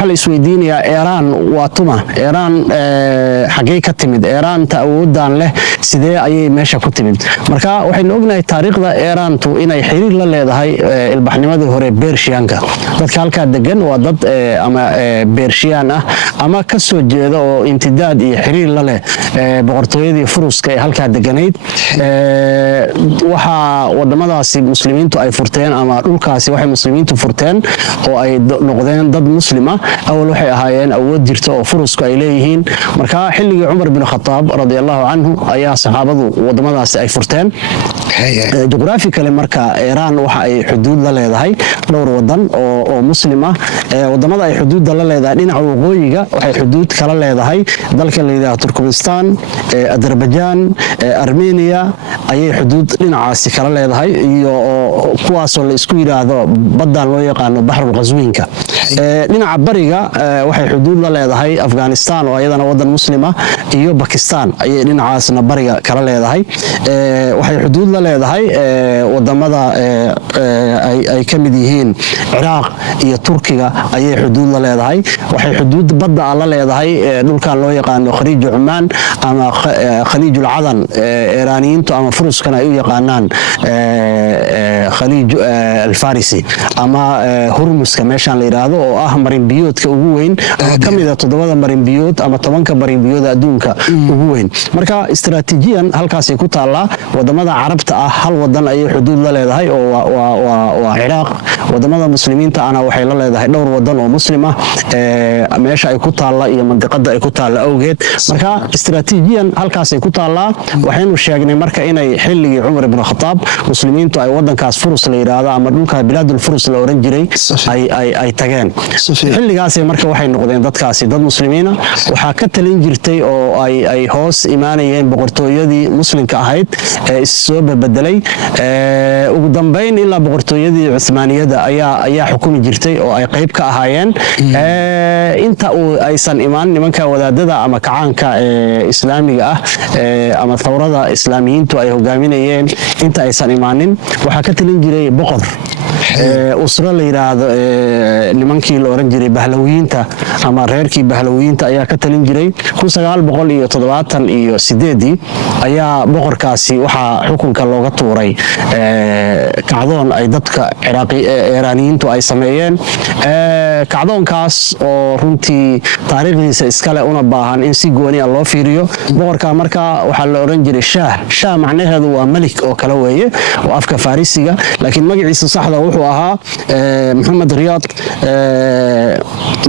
hal isweydiinaya Iran waa tuma Iran xagee ka timid Iran ta awoodan leh sidee ayay meesha ku timid marka waxaynu ognahay taariikhda Iran tu inay xiriir la leedahay ilbaxnimadii hore Beershiyaanka dadka halka degan waa dad ama Beershiyaan ah ama ka soo jeeda oo imtidaad iyo xiriir la leh boqortooyadii Furuska ee halka deganayd waxa wadamadaasi muslimiintu ay furteen ama dhulkaasi waxay muslimiintu furteen oo ay noqdeen dad muslima awal waxay ahaayeen awood jirta oo Furusku ay leeyihiin marka xilligii Umar ibn Khattab radiyallahu anhu ayaa saxaabadu wadamadaasi ay furteen juqraafikali marka Iran waxa ay xuduud la leedahay dhowr wadan oo muslima wadamada ay xuduud la leedahay dhinaca waqooyiga waxay xuduud kala leedahay dalka la yiraahdo Turkmenistan Azerbaijan Armenia ayay xuduud dhinacaasi kala leedahay iyo kuwaas oo la isku yiraahdo badda loo yaqaan Bahrul Qazwinka dhinaca bariga waxay xuduud la leedahay Afghanistan oo ayadana wadan muslima iyo Pakistan ayay dhinacaasna bariga kala leedahay waxay xuduud la leedahay wadamada ay kamid yihiin Iraq iyo Turkiga ayay xuduud la leedahay waxay xuduud badda la leedahay dhulkan loo yaqaan Khaliij Oman ama Khaliij al-Adan Iraniyiintu ama Furuskana ay u yaqaanaan Khaliij al-Farisi ama Hormuzka meeshan la yiraahdo oo ah marin biyoodka ugu weyn kamida 7 marin biyood ama 10 marin biyood adduunka ugu weyn marka istiraatiijiyan halkaas ay ku taala wadamada carabta ah hal wadan ay xuduud la leedahay oo waa Iraq wadamada muslimiinta ana waxay la leedahay dhowr wadan oo muslima meesha ay ku taala iyo mandiqada ay ku taala awgeed marka istiraatiijiyan halkaas ay ku taala waxaynu sheegnay marka inay xilligii Umar ibn Khattab muslimiintu ay wadankaas Furus la yiraahdo ama dhulka bilaadul Furus la oran jiray ay tageen xilligaas marka waxay noqdeen dadkaasi dad muslimiina waxa ka talin jirtay oo ay hoos imaanayeen boqortooyadii muslimka ahayd ee soo bedelay ugu dambeyn ilaa boqortooyadii Uthmaniyada ayaa xukumi jirtay oo ay qayb ka ahaayeen inta aysan imaan nimanka wadaadada ama kacaanka islaamiga ah ama thawrada islaamiyiintu ay hogaaminayeen inta aysan imaanin waxa ka talin jiray boqor usra la yiraahdo nimankii la oran jiray Bahlawiyiinta ama reerkii Bahlawiyiinta ayaa ka talin jiray 1978 ayaa boqorkaasi waxa xukunka looga tuuray kacdoon ay dadka Iraniyiintu ay sameeyeen kacdoonkaas oo runtii taariikhdiisa iskale una baahan in si gooni ah loo fiiriyo boqorka marka waxa la oran jiray Shah macnaheedu waa malik oo kala weeye oo afka Farisiga laakiin magaciisa saxda wuxuu ahaa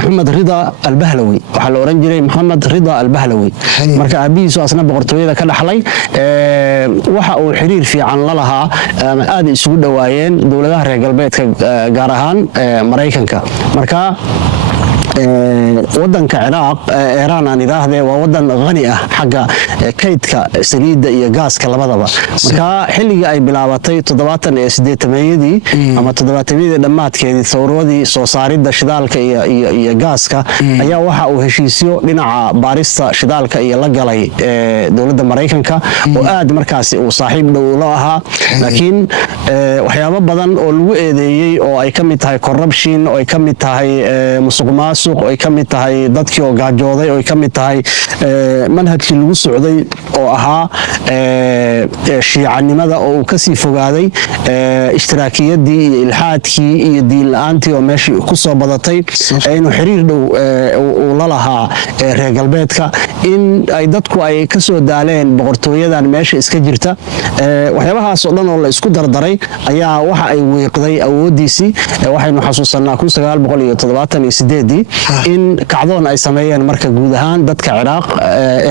Muhammad Rida al-Bahlawi waxa la oran jiray Muhammad Rida al-Bahlawi marka abiisu asna boqortooyada ka dhaxlay waxa uu xiriir fiican la lahaa aad isugu dhawaayeen dawladaha reer galbeedka gaar ahaan Mareykanka marka wadanka Iran aan yiraahdee waa wadan qani ah xagga kaydka saliidda iyo gaaska labadaba marka xilliga ay bilaabatay 78 ama 70 dhamaadkeedii thawradii soo saaridda shidaalka iyo gaaska ayaa waxa uu heshiisyo dhinaca baarista shidaalka iyo la galay dawladda Mareykanka oo aad markaasi uu saaxiib dhow la ahaa laakiin waxyaabo badan oo lagu eedeeyay oo ay kamid tahay corruption oo ay kamid tahay musuqmaasuq oo ay kamid tahay dadkii oo gaajooday oo ay kamid tahay manhajkii lagu socday oo ahaa shiicanimada oo uu ka sii fogaaday ishtiraakiyadii iyo ilhaadkii iyo diin la'aantii oo meeshii ku soo badatay inuu xiriir dhow uu la lahaa reer galbeedka in ay dadku ay ka soo daaleen boqortooyadan meesha iska jirta waxyaabahaas oo dhan oo la isku dardaray ayaa waxa ay weeqday awoodiisii waxaynu xasuusanaa 1978 in kacdoon ay sameeyeen marka guud ahaan dadka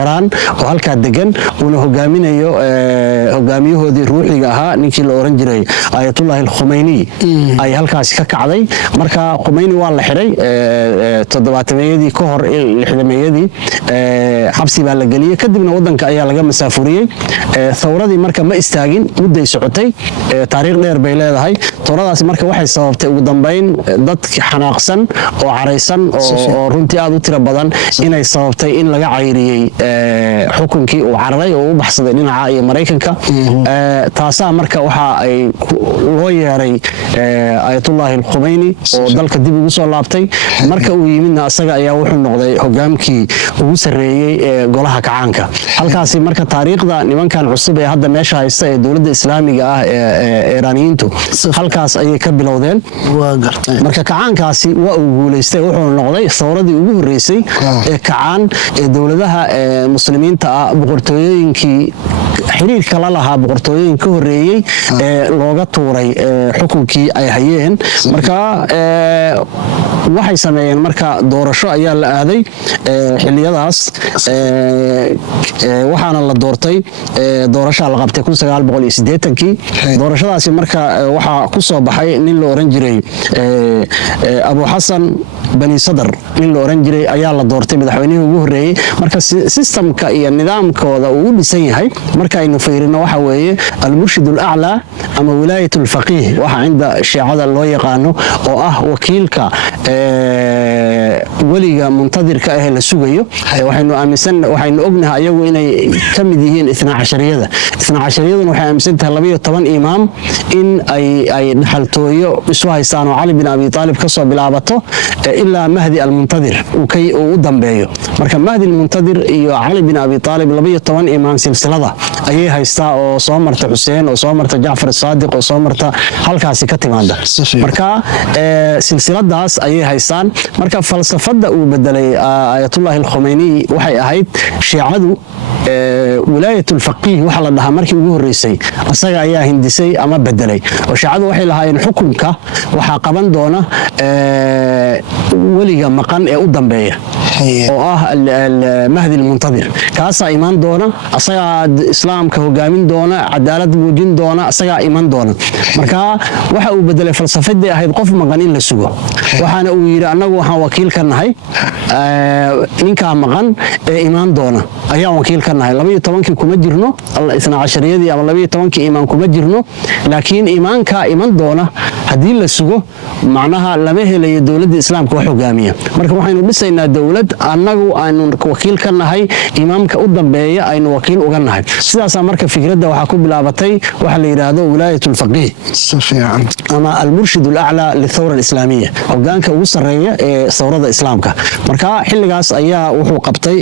Iran oo halka degan uu hogaaminayo hogaamiyahoodii ruuxiga ahaa ninkii la oran jiray Ayatollah al-Khomeini ay halkaas ka kacday marka Khomeini waa la xiray 700 ka hor 60 xabsi baa la galiyay kadibna wadanka ayaa laga masaafuriyay thawradii marka ma istaagin mudday socotay taariikh dheer bay leedahay thawradaas marka waxay sababtay ugu dambeyn dad xanaaqsan oo careysan oo runtii aad u tiro badan inay sababtay in laga cayriyey xukunkii uu cararay oo u baxsaday dhinaca iyo Mareykanka taasaa marka waxa ay loo yeeray Ayatullahi al-Khumeyni oo dalka dib ugu soo laabtay marka uu yimidna asaga ayaa wuxuu noqday hogaamkii ugu sareeyay golaha kacaanka halkaasi marka taariikhda nimankan cusub ee hadda meesha haysta ee dawladda islaamiga ah ee Iiraaniyiintu halkaas ayay ka bilowdeen marka kacaankaasi waa uu guuleystay wuxuu noqday thawradii ugu horeysay ee kacaan ee dawladaha muslimiinta ah boqortooyinkii xiriirka la lahaa boqortooyin ka horeeyay ee looga tuuray xukunkii ay hayeen marka waxay sameeyeen marka doorasho ayaa la aaday xiliyadaas waxaana la doortay doorasho la qabtay 1980kii doorashadaasi marka waxa ku soo baxay nin la oran jiray Abu Hassan Bani Sadr nin la oran jiray ayaa la doortay madaxweynihii ugu horeeyay marka systemka iyo nidaamkooda uu dhisan yahay marka aynu fiirino waxa weeye al-murshid al-a'la ama wilayat al-faqih waxa inda shiicada loo yaqaano oo ah wakiilka waliga muntadirka ah la sugayo waxaynu ognahay ayagu inay kamid yihiin 12-yada 12-yaduna waxay aaminsan tahay 12 imaam in ay dhaxaltooyo isu haystaan oo Ali bin Abi Talib ka soo bilaabato ilaa Mahdi al-Muntadir uu u dambeeyo marka Mahdi al-Muntadir iyo Ali bin Abi Talib 12 imaam silsilada ayay haystaa oo soo marta Hussein oo soo marta Jaafar as-Sadiq oo soo marta halkaasi ka timaada marka silsiladaas ayay haystaan marka falsafada uu bedelay Ayatullah al-Khumeyni waxay ahayd shiicadu wilaayatul faqih waxa la dhahaa markii ugu horeysay asaga ayaa hindisay ama bedelay oo shiicadu waxay lahaayeen xukunka waxa qaban doona waliga maqan ee u dambeeya oo ah al-Mahdi al-Muntadir kaasa iman doona asaga islaamka hogaamin doona cadaalad muujin doona asaga iman doona marka waxa uu bedelay falsafadii ahayd qof maqan in la sugo waxaana uu yiri anagu waxaan wakiil ka nahay ninka maqan ee iman doona ayaa wakiil ka nahay 12 kuma jirno 12-yadii ama 12 imaan kuma jirno laakiin imaanka iman doona hadii la sugo macnaha lama helayo dawladda islaamka wax hogaamiya marka waxaynu dhisaynaa dawlad anagu aanu wakiil ka nahay imaamka u dambeeya aynu wakiil uga nahay sidaas marka fikradda waxa ku bilaabatay waxa la yiraahdo wilaayatul faqih ama al-murshid al-a'la li-thawra al-islamiyya hogaanka ugu sareeya ee thawrada islaamka marka xilligaas ayaa wuxuu qabtay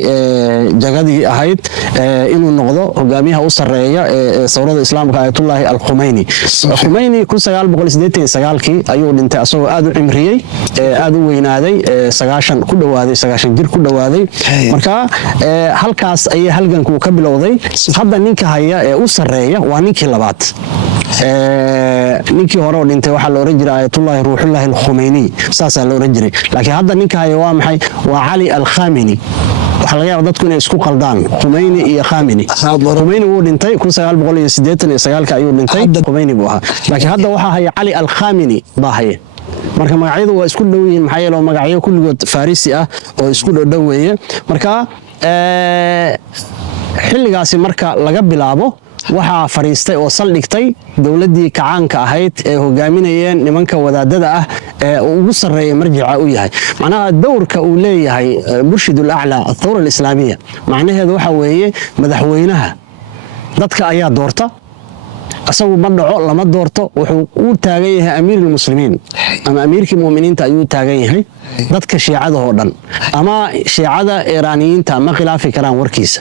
jagadii ahayd inuu noqdo hogaamiyaha u sareeya ee thawrada islaamka Ayatullah al-Khumeyni 1989kii ayuu dhintay asagoo aad u cimriyay aad u weynaaday 90 ku dhawaaday 90 jir ku dhawaaday marka halkaas ay halganku ka bilowday hadda ninka haya ee u sareeya waa ninkii labaad ninkii hore oo dhintay waxa la oran jiray Ayatullah Ruuxullah al-Khumeyni saasa la oran jiray laakiin hadda ninka haya waa maxay waa Ali al-Khamenei waxa laga yaabaa dadku inay isku qaldaan Khumeyni iyo Khamenei Khumeyni uu dhintay 1989 ayuu dhintay Khumeyni buu ahaa laakiin hadda waxa haya Ali al-Khamenei baa haya marka magacyadu waa isku dhow yihiin maxay yeelay magacyo kulligood Farisi ah oo isku dhow weeye marka xilligaasi marka laga bilaabo waxa fariistay oo saldhigtay dawladii kacaanka ahayd ee hogaaminayeen nimanka wadaadada ah ee ugu sareeyay marjica u yahay macnaha dowrka uu leeyahay murshidul a'la athawra al-islamiyya macnaheedu waxa weeye madaxweynaha dadka ayaa doorta asagu ma dhaco lama doorto wuxuu u taagan yahay amiirul muslimiin ama amiirkii muuminiinta ayuu taagan yahay dadka shiicada oo dhan ama shiicada Iiraaniyiinta ma khilaafi karaan warkiisa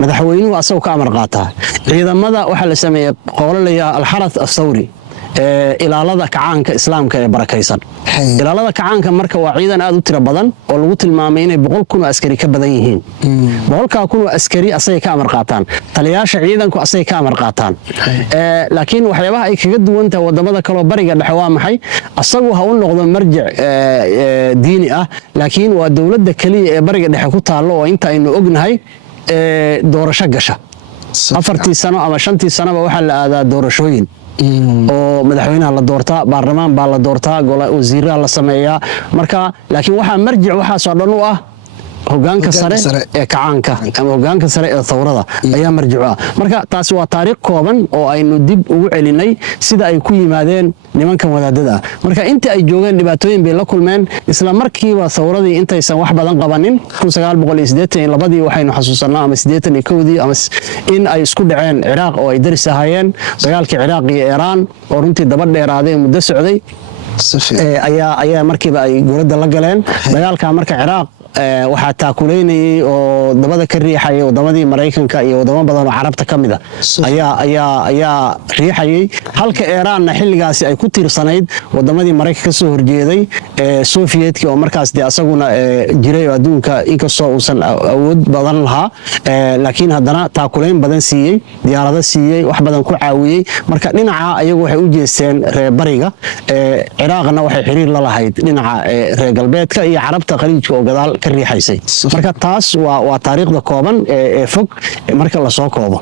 madaxweynuhu asagu ka amar qaataa ciidamada waxa la sameeyay qowlaya al-harath as-sawri ilaalada kacaanka islaamka ee barakaysan ilaalada kacaanka marka waa ciidan aad u tiro badan oo lagu tilmaamay inay 100,000 askari ka badan yihiin 100,000 askari asay ka amar qaataan taliyaasha ciidanku asay ka amar qaataan laakiin waxyaabaha ay kaga duwan tahay wadamada kale oo bariga dhexe waa maxay asagu ha u noqdo marjic diini ah laakiin waa dawladda kaliya ee bariga dhexe ku taalo oo inta aynu ognahay doorasho gasha 4 sano ama 5 sano waxa la aadaa doorashooyin oo madaxweynaha la doortaa baarlamaan baa la doortaa wasiirada la sameeyaa marka laakiin waxa marjic waxa soo dhan u ah hogaanka sare ee kacaanka ama hogaanka sare ee thawrada ayaa marjico ah. marka taasi waa taariikh kooban oo aynu dib ugu celinay sida ay ku yimaadeen nimankan wadaadada. marka inta ay joogeen dhibaatooyin bay la kulmeen, isla markiiba thawradii intaysan wax badan qabanin 1982 waxaynu xasuusanaa ama 81dii ama in ay isku dhaceen Ciraaq oo ay daris ahaayeen, dagaalkii Ciraaq iyo Iiraan oo runtii daba dheeraaday muddo socday ayaa markiiba ay gurada la galeen. dagaalka marka Ciraaq waxaa taakuleynayay oo dabada ka riixayay wadamadii Mareykanka iyo wadamo badan oo Carabta kamid ah ayaa riixayay, halka Iiraanna xilligaasi ay ku tiirsanayd wadamadii Mareykanka ka soo horjeeday Soviyetka oo markaas asaguna jiray adduunka inkastoo uusan awood badan lahaa, laakiin haddana taakuleyn badan siiyey, diyaarado siiyey, wax badan ku caawiyey. marka dhinaca ayagu waxay u jeesteen reer bariga, Ciraaqna waxay xiriir la lahayd dhinaca reer galbeedka iyo Carabta Khaliijka oo gadaal ka riixaysay. marka taas waa taariikhda kooban ee fog marka la soo koobo.